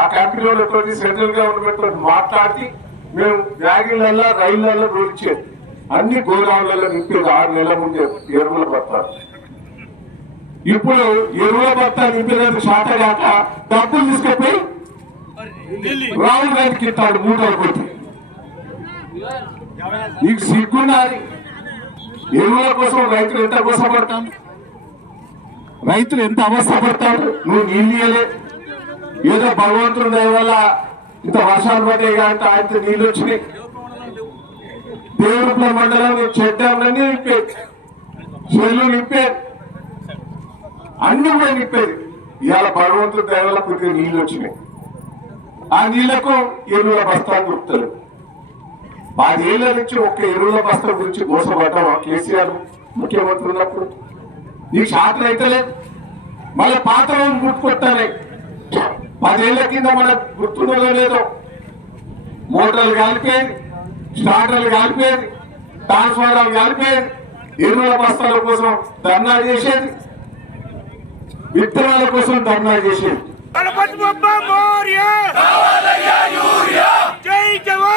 ఆ కంపెనీలతో central government తో మాట్లాడి మేము వ్యాగిళ్లలో రైళ్లలో దూరిచ్చేది అన్ని గోదాములలో నింపేది 6 నెలల ముందే ఎరువుల బత్తాలు. ఇప్పుడు ఎరువుల బత్తాలు నింపేందుకు శాతగాక డబ్బులు తీసుకుపోయి రాహుల్ గాంధీకి ఇస్తాడు మూటలు కొట్టి. నీకు సిగ్గున్నది. ఎరువుల కోసం రైతులు ఎంత అవస్థపడతారు, రైతులు ఎంత అవస్థపడతారు. నువ్వు నీళ్ళు ఇయ్యలే, ఏదో భగవంతుడు దయ వల్ల ఇంత వర్షాలు పడ్డాయి కాబట్టి ఆయనతో నీళ్ళు వచ్చినాయి. దేవుడుల మండలం చెడ్డామని నింపేది, చెల్లు నింపేది, అన్ని కూడా నింపేది. ఇవాళ భగవంతుడు దయ వల్ల కొద్దిగా నీళ్ళు వచ్చినాయి. ఆ నీళ్లకు ఎరువుల బస్తాలు దొరుకుతారు. 10 ఏళ్ల నుంచి ఒక్క ఎరువుల బస్తా గురించి మోసపడ్డావా కేసీఆర్ ముఖ్యమంత్రి ఉన్నప్పుడు? నీకు శాతం అయితే లేదు. మళ్ళీ పాత రోజు గుర్తుకొట్టాలి. 10 ఏళ్ల కింద మనకు గుర్తుండదో లేదో మోటార్లు కాలిపోయేది, స్టార్టర్లు కాలిపోయేది, ట్రాన్స్ఫార్మర్లు కాలిపోయేది. ఎరువుల బస్తాల కోసం ధర్నా చేసేది, విత్తనాల కోసం ధర్నా చేసేది. జై జవాన్.